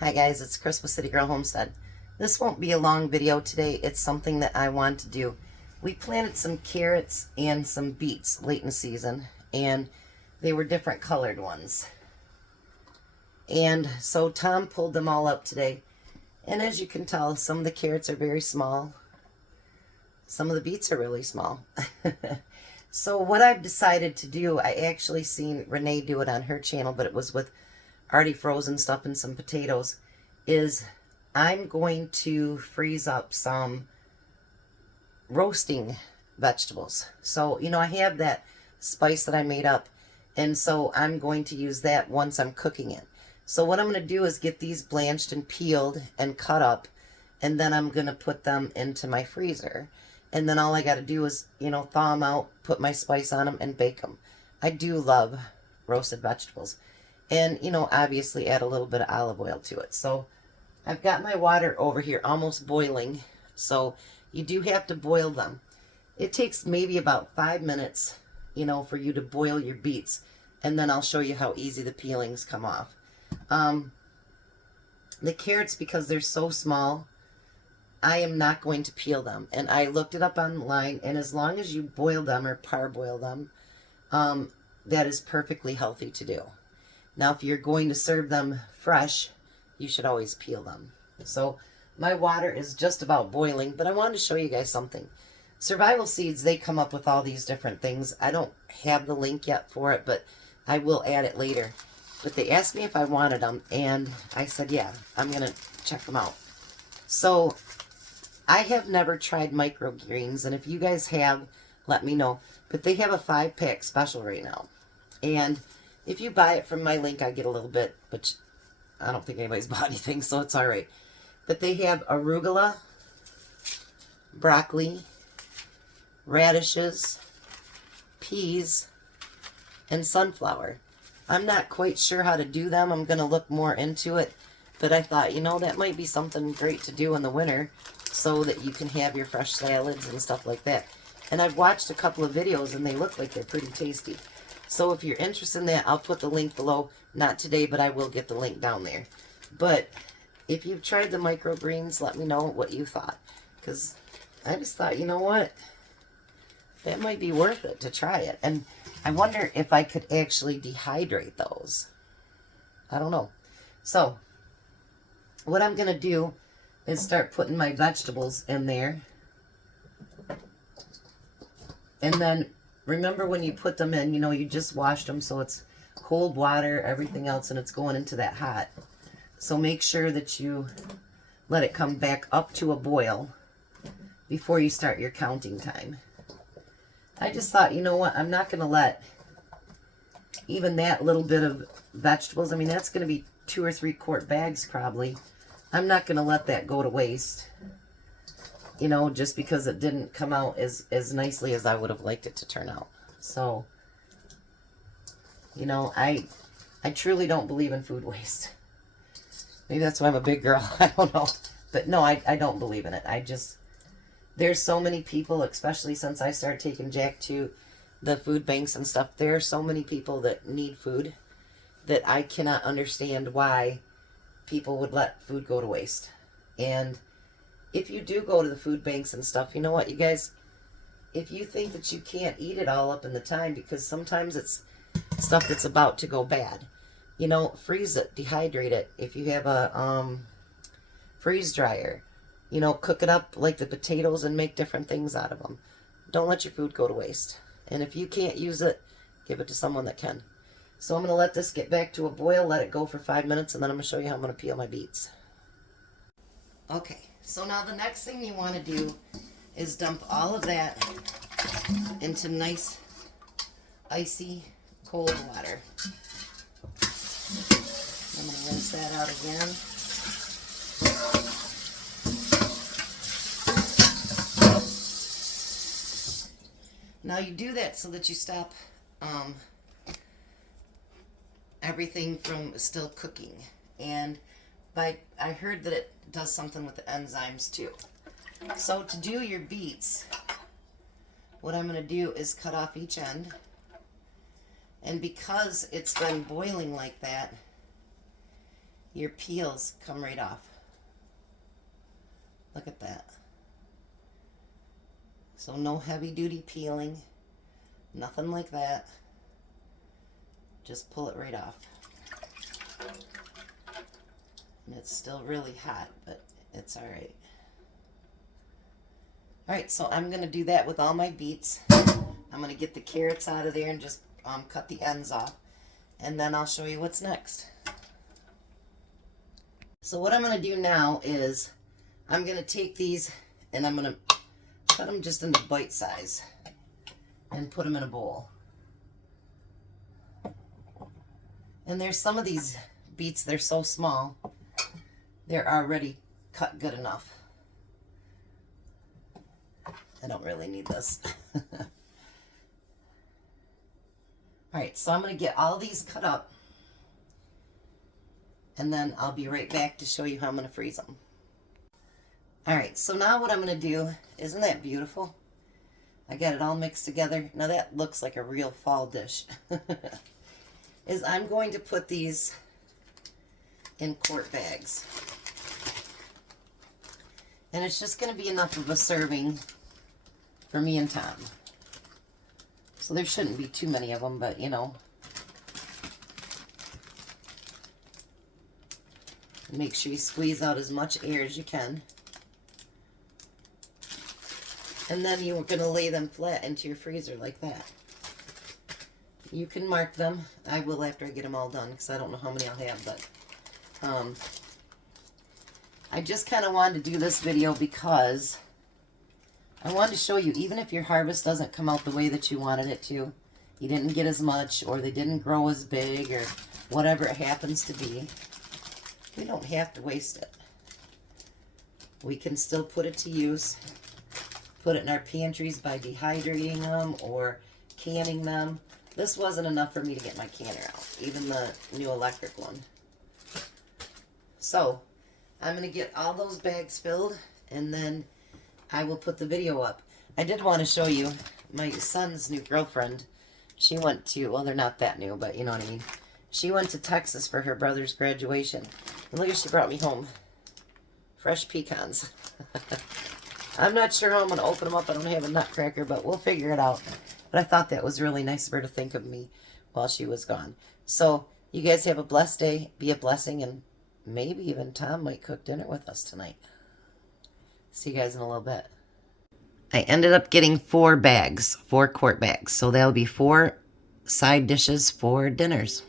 Hi guys, it's Chris with City Girl Homestead. This won't be a long video today. It's something that I want to do. We planted some carrots and some beets late in the season, and they were different colored ones. And so Tom pulled them all up today. And as you can tell, some of the carrots are very small. Some of the beets are really small. So what I've decided to do, I actually seen Renee do it on her channel, but it was with already frozen stuff and some potatoes, is I'm going to freeze up some roasting vegetables. So, I have that spice that I made up, and so I'm going to use that once I'm cooking it. So what I'm going to do is get these blanched and peeled and cut up, and then I'm going to put them into my freezer. And then all I got to do is, thaw them out, put my spice on them, and bake them. I do love roasted vegetables. And, obviously add a little bit of olive oil to it. So I've got my water over here almost boiling. So you do have to boil them. It takes maybe about 5 minutes, for you to boil your beets. And then I'll show you how easy the peelings come off. The carrots, because they're so small, I am not going to peel them. And I looked it up online, and as long as you boil them or parboil them, that is perfectly healthy to do. Now, if you're going to serve them fresh, you should always peel them. So my water is just about boiling, but I wanted to show you guys something. Survival Seeds, they come up with all these different things. I don't have the link yet for it, but I will add it later. But they asked me if I wanted them, and I said, yeah, I'm going to check them out. So I have never tried Microgreens, and if you guys have, let me know. But they have a 5-pack special right now. And if you buy it from my link, I get a little bit, which I don't think anybody's bought anything, so it's all right. But they have arugula, broccoli, radishes, peas, and sunflower. I'm not quite sure how to do them. I'm going to look more into it. But I thought, that might be something great to do in the winter so that you can have your fresh salads and stuff like that. And I've watched a couple of videos, and they look like they're pretty tasty. So if you're interested in that, I'll put the link below. Not today, but I will get the link down there. But if you've tried the microgreens, let me know what you thought. Because I just thought, what? That might be worth it to try it. And I wonder if I could actually dehydrate those. I don't know. So what I'm going to do is start putting my vegetables in there. And then remember, when you put them in, you just washed them, so it's cold water, everything else, and it's going into that hot. So make sure that you let it come back up to a boil before you start your counting time. I just thought, what, I'm not going to let even that little bit of vegetables, I mean, that's going to be 2 or 3 quart bags probably. I'm not going to let that go to waste. Just because it didn't come out as nicely as I would have liked it to turn out. So, I truly don't believe in food waste. Maybe that's why I'm a big girl. I don't know. But no, I don't believe in it. There's so many people, especially since I started taking Jack to the food banks and stuff, there are so many people that need food that I cannot understand why people would let food go to waste. And if you do go to the food banks and stuff, you know what, you guys, if you think that you can't eat it all up in the time, because sometimes it's stuff that's about to go bad, freeze it, dehydrate it. If you have a freeze dryer, cook it up like the potatoes and make different things out of them. Don't let your food go to waste. And if you can't use it, give it to someone that can. So I'm going to let this get back to a boil, let it go for 5 minutes, and then I'm going to show you how I'm going to peel my beets. Okay. So now the next thing you want to do is dump all of that into nice, icy, cold water. I'm going to rinse that out again. Now you do that so that you stop everything from still cooking. And I heard that it does something with the enzymes too. So to do your beets, what I'm going to do is cut off each end. And because it's been boiling like that, your peels come right off. Look at that. So no heavy duty peeling, nothing like that. Just pull it right off. And it's still really hot, but it's all right. All right, so I'm gonna do that with all my beets. I'm gonna get the carrots out of there and just cut the ends off. And then I'll show you what's next. So what I'm gonna do now is I'm gonna take these and I'm gonna cut them just into bite size and put them in a bowl. And there's some of these beets, they're so small, they're already cut good enough. I don't really need this. Alright, so I'm going to get all these cut up and then I'll be right back to show you how I'm going to freeze them. Alright, so now what I'm going to do, isn't that beautiful? I got it all mixed together. Now that looks like a real fall dish. Is I'm going to put these in quart bags. And it's just going to be enough of a serving for me and Tom. So there shouldn't be too many of them, but you know. Make sure you squeeze out as much air as you can. And then you're going to lay them flat into your freezer like that. You can mark them. I will after I get them all done because I don't know how many I'll have, but I just kind of wanted to do this video because I wanted to show you, even if your harvest doesn't come out the way that you wanted it to, you didn't get as much or they didn't grow as big or whatever it happens to be, we don't have to waste it. We can still put it to use, put it in our pantries by dehydrating them or canning them. This wasn't enough for me to get my canner out, even the new electric one. So, I'm going to get all those bags filled, and then I will put the video up. I did want to show you my son's new girlfriend. She went to, well, they're not that new, but you know what I mean. She went to Texas for her brother's graduation. And look what she brought me home. Fresh pecans. I'm not sure how I'm going to open them up. I don't have a nutcracker, but we'll figure it out. But I thought that was really nice of her to think of me while she was gone. So, you guys have a blessed day. Be a blessing, and maybe even Tom might cook dinner with us tonight. See you guys in a little bit. I ended up getting 4 bags, 4 quart bags. So that'll be 4 side dishes for dinners.